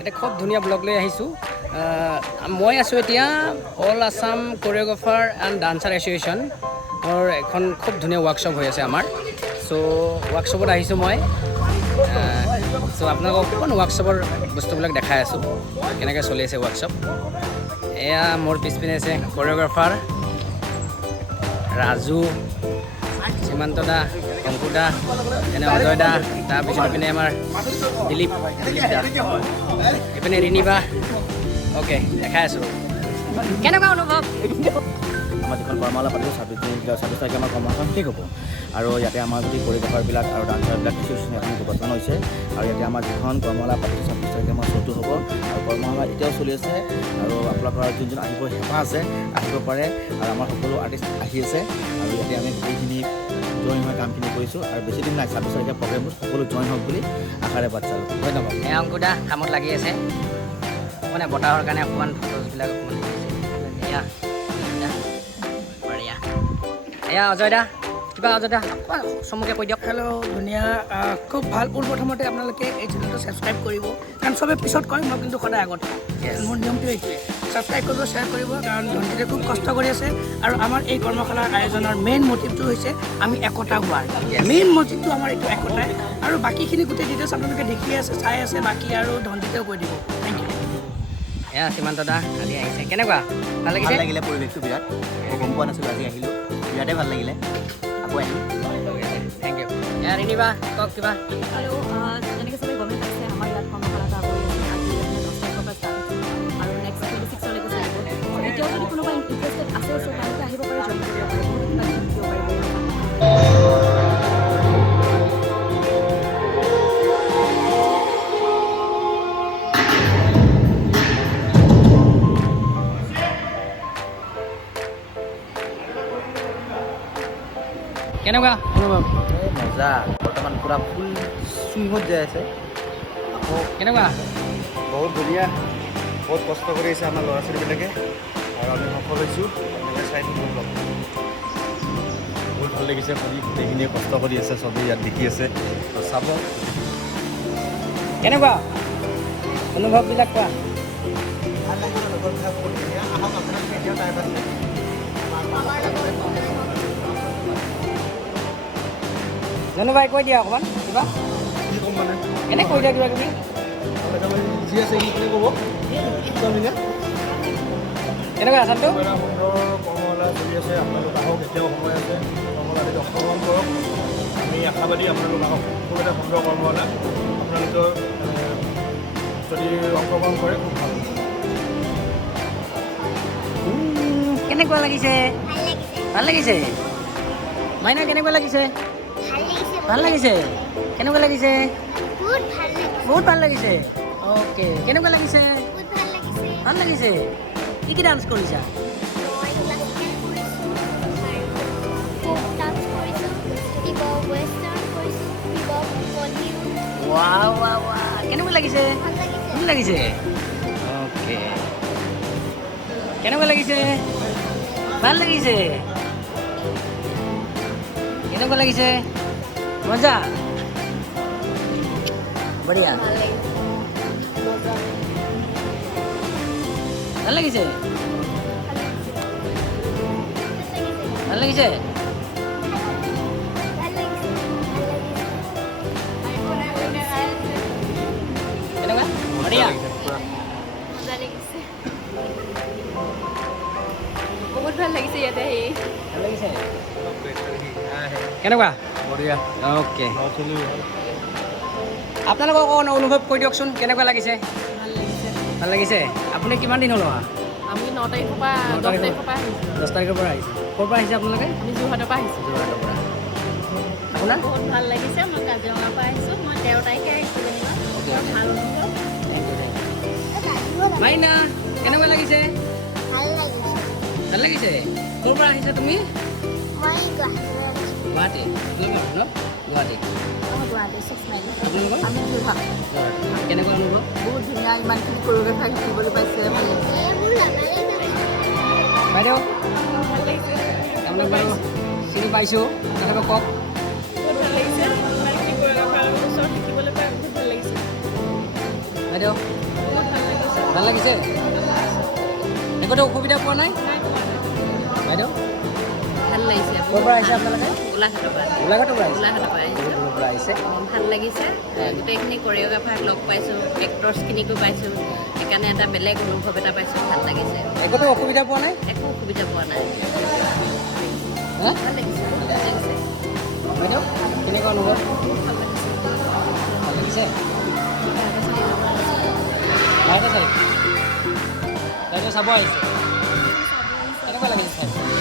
এটা খুব ধুনীয়া ব্লগ লৈ আহিছোঁ। মই আছোঁ এতিয়া all Assam choreographer and dancer এছ'চিয়েশ্যনৰ এখন খুব ধুনীয়া ৱৰ্কশ্বপ হৈ আছে আমাৰ। চ' ৱৰ্কশ্বপত আহিছোঁ মই। চ' আপোনালোকক অকণমান ৱৰ্কশ্বপৰ বস্তুবিলাক দেখাই আছোঁ, কেনেকৈ চলি আছে ৱৰ্কশ্বপ। এয়া মোৰ পিছপিনে আছে কোৰিঅ'গ্ৰাফাৰ ৰাজু, সীমান্ত দা, অংকুৰ দা, এনে অজয় দা, তাৰপিছত ইপিনে আমাৰ দিলীপ দা, এইপিনে ৰিণিবা। অ'কে, দেখাই আছোঁ কেনেকুৱা অনুভৱ। আমাৰ যিখন কৰ্মশালা পাতিছোঁ 26 তাৰিখে আমাৰ কৰ্মশালা শেষ হ'ব। আৰু ইয়াতে আমাৰ যদি কোৰিঅ'গ্ৰাফাৰবিলাক আৰু ডান্সাৰবিলাক এছ'চিয়েশ্যন এখন গঠন হৈছে। আৰু ইয়াতে আমাৰ যিখন কৰ্মশালা পাতিছোঁ 26 তাৰিখে আমাৰ শ্ব'টো হ'ব। আৰু কৰ্মশালা এতিয়াও চলি আছে। আৰু আপোনালোকৰ যোন আহিব হেঁপাহ আছে আহিব পাৰে। আৰু আমাৰ সকলো আৰ্টিষ্ট আহি আছে। আৰু ইয়াতে আমি গোটেইখিনি জইন হৈ কামখিনি কৰিছোঁ। আৰু বেছিদিন নাই, 26 তাৰিখে প্ৰগ্ৰেমত সকলো জইন হওক বুলি আশাৰে বাট চালোঁ। ধন্যবাদ। এয়া অংকুৰ দা কামত লাগি আছে, মানে বতাহৰ কাৰণে অকণমান ফটোজবিলাক অকণমান এয়া বঢ়িয়া। এয়া অজয় দা, কিবা অজয় দা অকণমান চমুকৈ কৈ দিয়ক। হেল্ল', ধুনীয়া, খুব ভাল। পোনপ্ৰথমতে আপোনালোকে এই চেনেলটো ছাবস্ক্ৰাইব কৰিব, কাৰণ চবে পিছত কয়, মই কিন্তু সদায় আগত কওঁ। মোৰ নিয়মটো এইটোৱে, ছাবস্ক্ৰাইব কৰিব, শ্বেয়াৰ কৰিব, কাৰণ ধনজিতে খুব কষ্ট কৰি আছে। আৰু আমাৰ এই কৰ্মশালাৰ আয়োজনৰ মেইন মটিভটো হৈছে আমি একতা হোৱাৰ। মেইন মটিভটো আমাৰ এইটো একতাই। আৰু বাকীখিনি গোটেই ডিটেইলছ আপোনালোকে দেখিয়ে আছে, চাই আছে, বাকী আৰু ধনজিতেও কৈ দিব। Thank you. এয়া সীমান্ত দা আজি আহিছে, কেনেকুৱা? ভাল লাগিছে? ভাল লাগিলে পৰিৱেশটো বিৰাট। মই গম পোৱা নাছিলোঁ, আজি আহিলোঁ, বিৰাটেই ভাল লাগিলে। আকৌ আহিম। Thank you. এয়া ৰিণিবা কওক কিবা। হেল্ল', যেনেকৈ চবেই গমেই পাইছে, আমাৰ ইয়াত কৰ্মশালা এটা কৰি আছে। আজি 10 তাৰিখৰ পৰা ষ্টাৰ্ট হৈছে আৰু নেক্সট 26লৈকে চলিব। এতিয়াও যদি কোনোবা ইণ্টাৰেষ্টেড আছে, চ' তেওঁলোকে আহিব পাৰে, জইন কৰিব পাৰে, বহুত কিবা কিবি শিকিব পাৰিব। কেনেকুৱা অনুভৱ? মজা, বৰ্তমান পূৰা ফুল চুইঙত যাই আছে। আকৌ কেনেকুৱা? বহুত ধুনীয়া, বহুত কষ্ট কৰি আছে আমাৰ ল'ৰা ছোৱালীবিলাকে, আৰু আমি সফল হৈছোঁ। এনেকৈ চাই থাকোঁ অলপ, বহুত ভাল লাগিছে শুনি। গোটেইখিনিয়ে কষ্ট কৰি আছে, চবেই ইয়াত দেখি আছে, তো চাব। কেনেকুৱা অনুভৱবিলাক কোৱা? ভাল লাগিছে, লগৰবিলাক বহুত ধুনীয়া। আহক আপোনালোকে এতিয়াও টাইম আছে। জানো ভাই কৈ দিয়া অকণমান কিবা, কি ক'ম মানে, এনে কৈ দিয়া কিবা কিবি। যি আছে সেইখিনি ক'ব। কেনেকুৱা আছামটো? এটা সুন্দৰ কৰ্মশালা চলি আছে, আপোনালোক আহক, এতিয়াও সময় আছে। কৰ্মশালাটিত অংশগ্ৰহণ কৰক। আমি আশাবাদী আপোনালোক আহক। খুব এটা সুন্দৰ কৰ্মশালা, আপোনালোকৰ যদি অংশগ্ৰহণ কৰে খুব ভাল হ'ব। কেনেকুৱা লাগিছে? ভাল লাগিছে। মাইনা কেনেকুৱা লাগিছে? ভাল লাগিছে। কেনেকুৱা লাগিছে? বহুত ভাল লাগিছে। অ'কে, কেনেকুৱা লাগিছে? ভাল লাগিছে। কি কি ডান্স কৰিছা? ৱাও ৱাও ৱাও, কেনেকুৱা লাগিছে? ভাল লাগিছে। অ'কে, কেনেকুৱা লাগিছে? ভাল লাগিছে। কেনেকুৱা লাগিছে? মজা, বঢ়িয়া। ভাল লাগিছে। ভাল লাগিছে। কেনেকুৱা? বঢ়িয়া। বহুত ভাল লাগিছে ইয়াতে আহি। ভাল লাগিছে। কেনেকুৱা? বঢ়িয়া। অ'কে, ল'ৰা ছোৱালী আপোনালোকক অকণ অনুভৱ কৰি দিয়কচোন, কেনেকুৱা লাগিছে? ভাল লাগিছে। ভাল লাগিছে। আপুনি কিমান দিন হ'ল অহা? আমি 9 তাৰিখৰ পৰা 10 তাৰিখৰ পৰা আহিছোঁ। 10 তাৰিখৰ পৰা আহিছে। ক'ৰ পৰা আহিছে আপোনালোকে? আমি যোৰহাটৰ পৰা আহিছোঁ। যোৰহাটৰ পৰা। আপোনাৰ? বহুত ভাল লাগিছে। মই কাজিৰঙাৰ পৰা আহিছোঁ। মই 13 তাৰিখে আহিছোঁ যেনিবা। বৰ ভাল অনুভৱ। মাইনা কেনেকুৱা লাগিছে? ভাল লাগিছে। ভাল লাগিছে। ক'ৰ পৰা আহিছা তুমি? মই গুৱাহাটী। গুৱাহাটী। আপোনালোকৰ ন? গুৱাহাটী। গুৱাহাটী 6 মাইল। আপোনালোকৰ? আমি যোৰহাট। যোৰহাট। কেনেকুৱা অনুভৱ? বহুত ধুনীয়া, ইমানখিনি কোৰিঅ'গ্ৰাফাৰ শিকিবলৈ পাইছে, ভাল লাগিছে। বাইদেউ আপোনাক বাৰু চিনি পাইছোঁ, তথাপিও কওক। বহুত ভাল লাগিছে। ইমানখিনি কোৰিঅ'গ্ৰাফাৰৰ ওচৰত শিকিবলৈ পাই বহুত ভাল লাগিছে। বাইদেউ বাইদেউ ভাল লাগিছে একোতো অসুবিধা পোৱা নাই বাইদেউ ভাল লাগিছে ক'ৰ পৰা আহিছে আপোনালোকে গোলাঘাটৰ পৰা গোলাঘাটৰ পৰা আহিছে গোলাঘাটৰ পৰা আহিছোঁ বহুত দূৰৰ পৰা আহিছে ভাল লাগিছে গোটেইখিনি কৰিঅ'গ্ৰাফাৰক লগ পাইছোঁ এক্টৰ্ছখিনিকো পাইছোঁ সেইকাৰণে এটা বেলেগ অনুভৱ এটা পাইছোঁ ভাল লাগিছে একোতো অসুবিধা পোৱা নাই একো অসুবিধা পোৱা নাই হা ভাল লাগিছে ভাল লাগিছে বাইদেউ কেনেকুৱা অনুভৱ ভাল লাগিছে লাইটে চাই লাইটে চাব আহিছে কেনেকুৱা লাগিছে চাই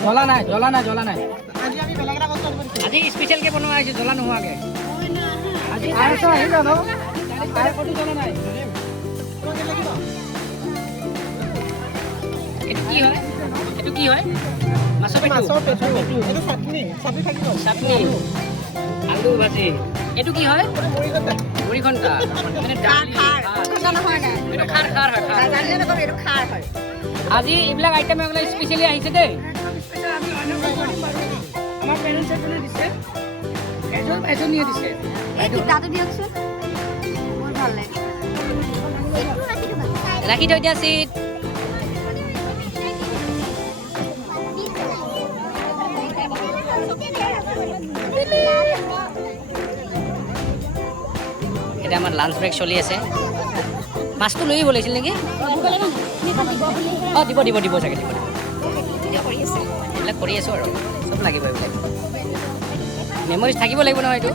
জ্বলা নাই জ্বলা নাই জ্বলা নাই আজি স্পেচিয়েলকৈ বনোৱা হৈছে জ্বলা নোহোৱাকৈ আজি আহি যাব ক'তো জ্বলা নাই এইটো কি হয় এইটো কি হয় মাছৰ পেটু চাটনি আলু ভাজি এইটো কি হয় মুড়ি ঘণ্টা মানে এইটো খাৰ হয় আজি এইবিলাক আইটেম এগুলো স্পেচিয়েলি আহিছে দেই আমাৰ পেৰেণ্টছ এজনে দিছে এজনীয়ে দিছে ৰাখি থৈ দিয়া চিট এতিয়া আমাৰ লাঞ্চ ব্ৰেক চলি আছে মাছটো লৈ আহিব লাগিছিল নেকি অঁ দিব দিব দিব চাগে দিব এইবিলাক কৰি আছোঁ আৰু চব লাগিব এইবিলাক মেমৰিজ থাকিব লাগিব নহয় এইটো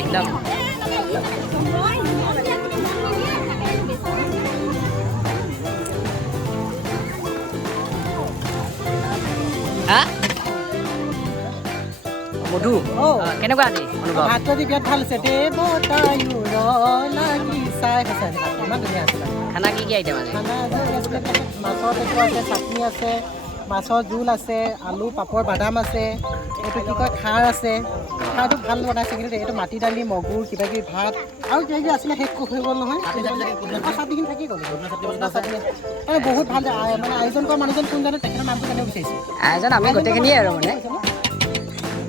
একদম হা মধু কেনেকুৱা আজি অনুভৱ ভাতটো আজি বিৰাট ভাল হৈছে দেৱতায়ুৰ লাগি চাই হৈছে ইমান ধুনীয়া আছিলে খানা কি আইটেম আজি খানা আজি আছিলে মাছৰ পেটু আছে চাটনি আছে মাছৰ জোল আছে আলু পাপৰ বাদাম আছে এইটো কি কয় খাৰ আছে খাৰটো ভাল বনাইছে কিন্তু এইটো মাটি দালি মগুৰ কিবা কিবি ভাত আৰু কিবা কিবি আছিলে শেষ হৈ গ'ল নহয় চাটনিখিনি থাকি গ'ল মানে বহুত ভাল মানে আয়োজন কৰা মানুহজন কোন জানে তেখেতৰ নামটো জানিব বিচাৰিছোঁ আয়োজন আমি গোটেইখিনিয়ে আৰু মানে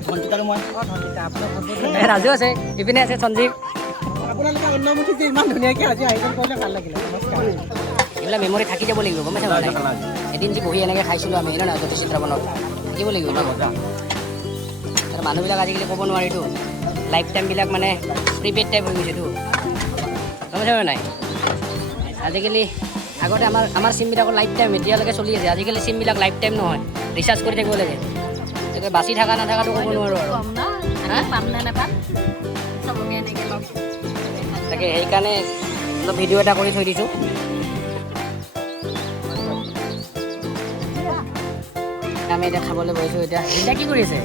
ধনজিত আৰু মই ৰাজু আছে ইপিনে আছে সঞ্জীৱ আপোনালোকে অন্যমুখী যে ইমান ধুনীয়াকৈ আজি আয়োজন কৰিলে ভাল লাগিলে নমস্কাৰ এইবিলাক মেমৰি থাকি যাব লাগিব গম পাইছা নাই এদিন যে বহি এনেকৈ খাইছিলোঁ আমি নহয় জ্যোতি চিত্ৰাৱনত থাকিব লাগিব ন আৰু মানুহবিলাক আজিকালি ক'ব নোৱাৰিতো লাইফ টাইমবিলাক মানে প্ৰিপেইড টাইপ হৈ গৈছেতো গম পাইছা নাই আজিকালি আগতে আমাৰ চিমবিলাকৰ লাইফ টাইম এতিয়ালৈকে চলি আছে আজিকালি চিমবিলাক লাইফ টাইম নহয় ৰিচাৰ্জ কৰি থাকিব লাগে তাকে বাচি থকা নাথাকাটো ক'ব নোৱাৰোঁ আৰু কম ন আমি পাম নে নাপাম চবকে এনেকৈ লগ তাকে সেইকাৰণে অলপ ভিডিঅ' এটা কৰি থৈ দিছোঁ আমি এতিয়া খাবলৈ বহিছোঁ এতিয়া কি কৰি আছে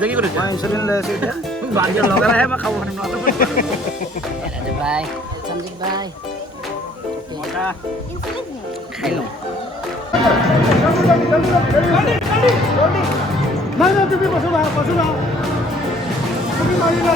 কি কৰিছে মই ইনচুলিন লৈ আছোঁ এতিয়া লগালেহে মই খাব পাৰিম ৰাজু ভাই সঞ্জীৱ ভাই খাই লওঁ নাই নাই তুমি বসো না তুমি মাৰি লোৱা